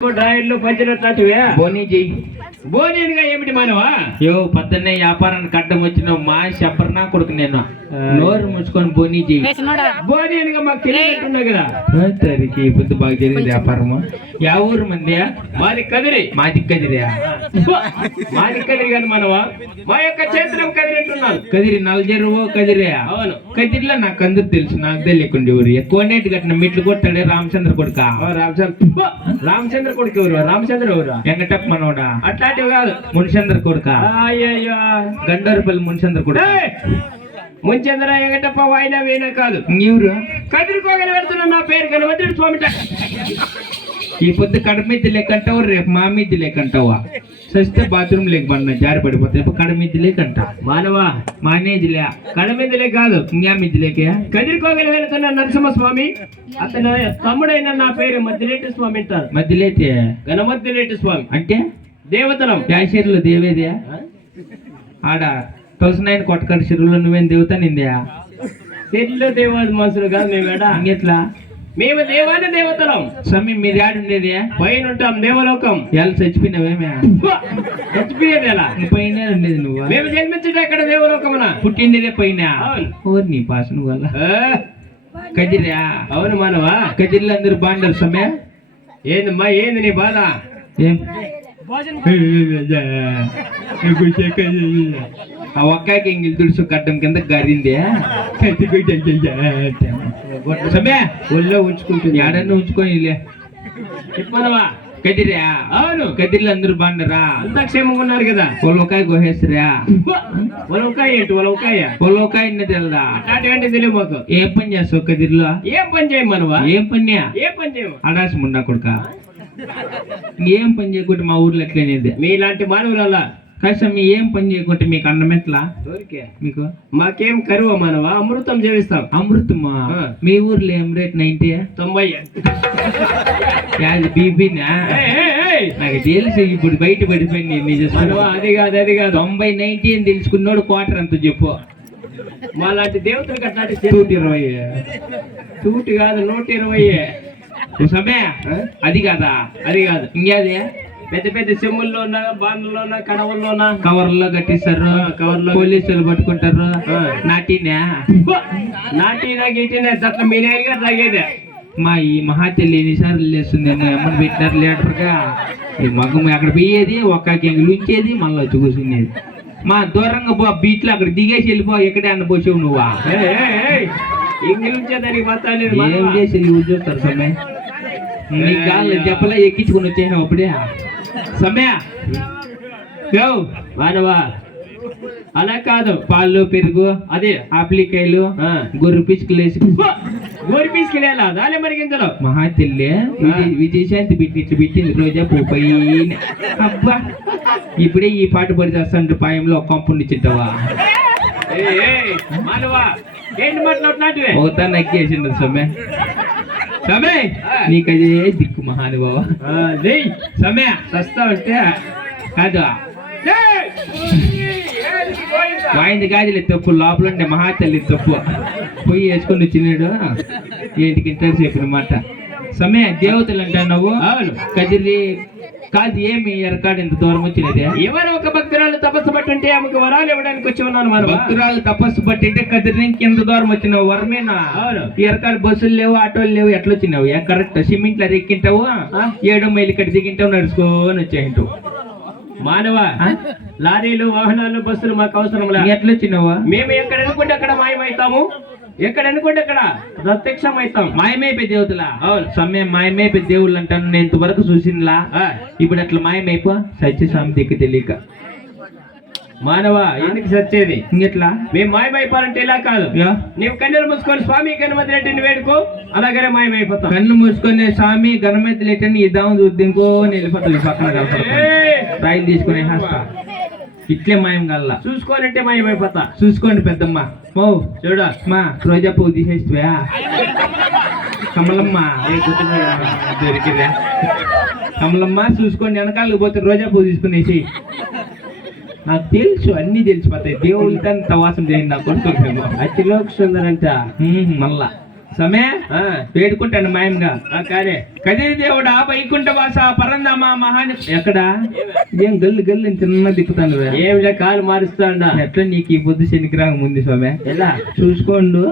డ్రాయర్లు పంచినట్లాంటివే బోనీ చెయ్యి. బోనేనుగా ఏమిటి మానవా? యో పొద్దున్నే వ్యాపారానికి అడ్డం వచ్చిన మా శబ్బర్నా కొడుకు నేను నోరు ముసుకొని బోనీ చెయ్యి. బోనేనుగా మాకు తెలియట్టున్నా కదా. సరికి పొద్దు బాగా జరిగింది వ్యాపారము. యా ఊరు మంది? మాది కదిరి. మాది కదిరియా? మాది కదిరి కాదు మానవా, మా యొక్క చేతులం కదిరి అంటున్నాను. కదిరి నలజరువు కదిరియా? అవును. కదిరిలో నాకు అందరు తెలుసు, నాకు తెలియకుండా ఎవరు ఎక్కువ కట్టిన మెట్లు కొట్టాడే రామచంద్ర కొడుక. రామచంద్ర కొడుకు ఎవరు? రామచంద్ర ఎవరు? వెంకటప్ప మనోడా? అట్లాంటివి కాదు. మునిచంద్ర కొడుక. అయ్యో గండోరపల్లి మునిచంద్ర కొడుక. ముంచంద్ర వెంకటప్ప వాయిదా వేనా కాదు. ఎవరు? కదిరికోగలి వెళ్తున్నా, నా పేరు కనవద్దుడు స్వామిట. ఈ పొద్దు కడమిద్ది లేకంటావు, రేపు మా మిద్ది లేకంటావా? సస్తే బాత్రూమ్ లేకపోయినా జారి పడిపోతాయి. ఇప్పుడు కడమిద్ది లేకంట మానవా. మానేదిలే కడమిద్దిలే కాదు, ఇంకా మిద్ది లేకే. కదిరికోగలి వెళ్తున్న నరసింహ స్వామి, అతను తమ్ముడైన నా పేరు మద్దిలేటి స్వామి అంటారు. మధ్యలేతే గణమద్దిలేటి స్వామి అంటే దేవతలం. యాషేరులో దేవేదే ఆడ తులసినాయన కొట్టకడ చెరువులో నువ్వేం దేవతా నిందా? చెల్లు దేవాది మనుషులు కాదు మేము. ఇంకెట్లా? మేము దేవాది దేవతలం. స్వామి మీరు ఆడుండేది పైన ఉంటాం దేవలోకం. ఎలా చచ్చిపోయినావేమే? చచ్చిపోయేది ఎలా? పైన ఉండేది నువ్వు. మేము జన్మించడం ఎక్కడ దేవలోకమన? పుట్టిండేదే పైన. అవును. ఓరు నీ పాసన వల్ల కదిరా? అవును మానవా. కదిరిలో అందరు బాగుండారు స్వామి. ఏందమ్మా, ఏంది నీ బాధ? ఏం ఆ ఒక్కాకి ఎంగిల్ తుడుసు కట్టం కింద గరిందే సమయ ఒళ్ళో ఉంచుకుంటుంది. ఏడన్నా ఉంచుకొని చెప్పనవా. కదిరా? అవును. కదిరిలో అందరూ బాగుండరా? అంతా క్షేమంగా ఉన్నారు కదా. ఒలవకాయ కోసేసరా? ఒలవకాయ ఏంటి? ఒలవకాయ ఒలవకాయ తెలదా? అట్లాంటివంటే తెలియదు మాకు. ఏం పని చేస్తావు కదిరిలో? ఏం పని చేయమనవా? ఏం పని? ఏం పని చేయము. అడాసి ముండా కొడుక. ఏం పని చేయకుంటే మా ఊర్లో ఎట్లనేది మీలాంటి మానవుల కష్టం. ఏం పని చేయకుంటే మీకు అన్నం ఎట్లా? మీకు మాకేం కరువు మానవా, అమృతం జీవిస్తాం. అమృతమా? మీ ఊర్లో ఏం రేట్? 90? 90. బీపీనా? నాకు తెలుసు, ఇప్పుడు బయట పడిపోయింది నిజం. అది కాదు, అది కాదు. 90 90 అని తెలుసుకున్నాడు. క్వార్టర్ అంత చెప్పు. మాలాంటి దేవతలకు అట్లాంటి 120. తూటి కాదు, 120. సమయ అది కాదా? అది కాదు. ఇంకేది? పెద్ద పెద్ద చెమ్ముల్లోన, బాణల్లోన, కడవల్లోన కవర్లో కట్టిస్తారు. కవర్లో పోలీసులు పట్టుకుంటారు. నాటినా నాటినా గిటినా దట్ల మీనేగా తాగేదే. మా ఈ మహాతల్లి ఎన్నిసార్లు లేస్తుంది అమ్మని పెట్టినారు లీటర్గా. ఈ మగం అక్కడ పోయేది, ఒక్కకి ఎంగిలి ఉంచేది, మళ్ళీ వచ్చి కూర్చునేది. మా దూరంగా పో, బీట్లో అక్కడ దిగేసి వెళ్ళిపో. ఎక్కడే అన్న పోసావు నువ్వా? ఎంగిలి ఉంచేదానికి మాత్రం ఏం చేసేది ఊరు చూస్తారు సమయ. నీ గాల్లో చెప్పలా ఎక్కించుకుని వచ్చాను అప్పుడే సమయ. మానవా అలా కాదు. పాలు, పెరుగు, అదే ఆపిలికాయలు, గొర్రె పిసుకులు వేసి గోరి పీసుకెళ్ళా దాలే మరిగించడం. మహాతల్లి విజయశాంతి ఇట్లా పెట్టింది రోజా పైన. అబ్బా ఇప్పుడే ఈ పాట పడి చేస్తాంటే పాయంలో ఒక కంపు చిట్టవా? మానవా ఏంటి మాట్లాడుతున్నాటివే? అవుతా నక్కేసిండు సమయ. సమయ నీకు అదే దిక్కు మహానుభావ. సమయ సస్తా అంటే కాదు వాయింది కాదులే తప్పు. లోపల ఉండే మహాతల్లి తప్పు. పోయి వేసుకొని వచ్చినాడు ఏంటికి ఇంటర్ చెప్పిన మాట. సమయ దేవతలు అంటున్నావు. కదిరి కాదు, ఏమి ఎరకాడు ఇంత దూరం వచ్చినది? ఎవరో ఒక భక్తురాలు తపస్సు పట్టుంటే ఆమెకు వరాలు ఇవ్వడానికి వచ్చి ఉన్నాను. మన భక్తురాలు తపస్సు పట్టింటే కదిరి నుంచి ఇంత దూరం వచ్చినావు. వరమేనా? ఎరకాడు బస్సులు లేవు, ఆటోలు లేవు, ఎట్లా వచ్చినావు? కరెక్ట్ సిమెంట్లో ఎక్కింటావు, 7 మైలు ఇక్కడ దిగింటావు, నడుచుకొని వచ్చేయంటావు. మానవా లారీలు, వాహనాలు, బస్సులు మాకు అవసరం లేదు. ఎట్లా వచ్చినావా? మేము ఎక్కడ అనుకుంటే అక్కడ మాయమవుతాము, ఎక్కడ అనుకుంటే అక్కడ ప్రత్యక్షం అవుతాం. మాయమైపోయి దేవతలా? సమయం మాయమైపోయి దేవుళ్ళు అంటాను నేను ఇంతవరకు చూసిందిలా. ఇప్పుడు అట్లా మాయమైపో సత్యస్వామి దిక్కు తెలియక. మానవా ఎందుకు సచ్చేది? ఇంకెట్లా మేము మాయమైపోవాలంటే ఇలా కాదు. నీవు కన్నులు మూసుకొని స్వామి గణమతి రెడ్డిని వేడుకో, అలాగనే మాయమైపోతాం. కన్ను మూసుకొని స్వామి గణమతి రెడ్డిని ఇద్దాం చూద్దాం ఇంకో వెళ్ళిపోతుంది పక్కన రాయిలు తీసుకునే హాస్తా. ఇట్లే మాయం గల్లా చూసుకోనంటే మాయమైపోతా. చూసుకోండి పెద్దమ్మ. ఓ చూడ మా రోజా పువ్వు తీసేస్తా. కమలమ్మ దొరికిందా? కమలమ్మ చూసుకోండి, వెనకాలకు పోతే రోజా పువ్వు తీసుకునేసి. నాకు తెలుసు, అన్ని తెలిసిపోతాయి. దేవుళ్ళతో తవాసం చేయండి. నాకు కొడుకు అతిలోక సుందరంట. మళ్ళా సమయ ఆ, వేడుకుంటాను మాయంగా కానీ కదిరి దేవుడా వైకుంఠ వాస పరందామా మహాని ఎక్కడ ఏం గల్లు గల్లు చిన్న తిప్పుతాను ఏమిలే కాలు మారుస్తాడా ఎట్లా నీకు ఈ బుద్ధి శనిగ్రహం ఉంది స్వామి ఎలా చూసుకోండు